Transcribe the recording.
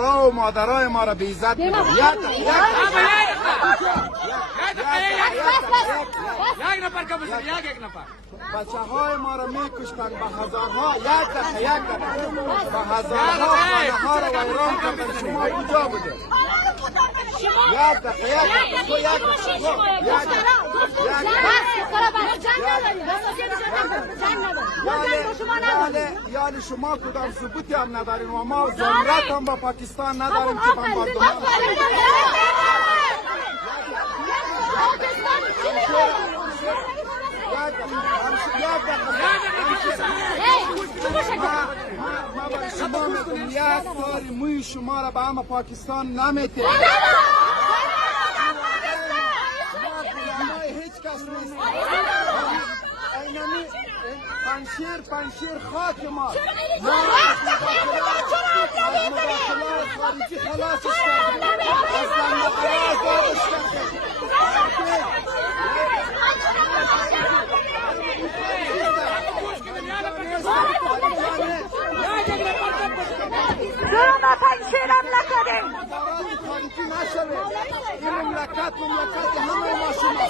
و مادرای ما را به عزت یک نفر که بسید یک نفر بچه های ما را میکشتن به هزارها. یک دقیقه به هزارها خانه ها را ویران کردن. شما کجا بوده؟ یک دقیقه یعنی شما کدام ثبوتی هم نداریم و ما ضرورت هم با پاکستان نداریم که بمباردمان ما برای شما میگم یک کاری موی شما را به همه پاکستان نمیته. هیچ کس نیست. اینمی پنشیر خاک ما از مداخلات خارجی خلاصش کردیم. از دندقه آزادش کردیم. ظلم پنشیرم نکنیم. خارجی نشده. این مملکت همه ما شما.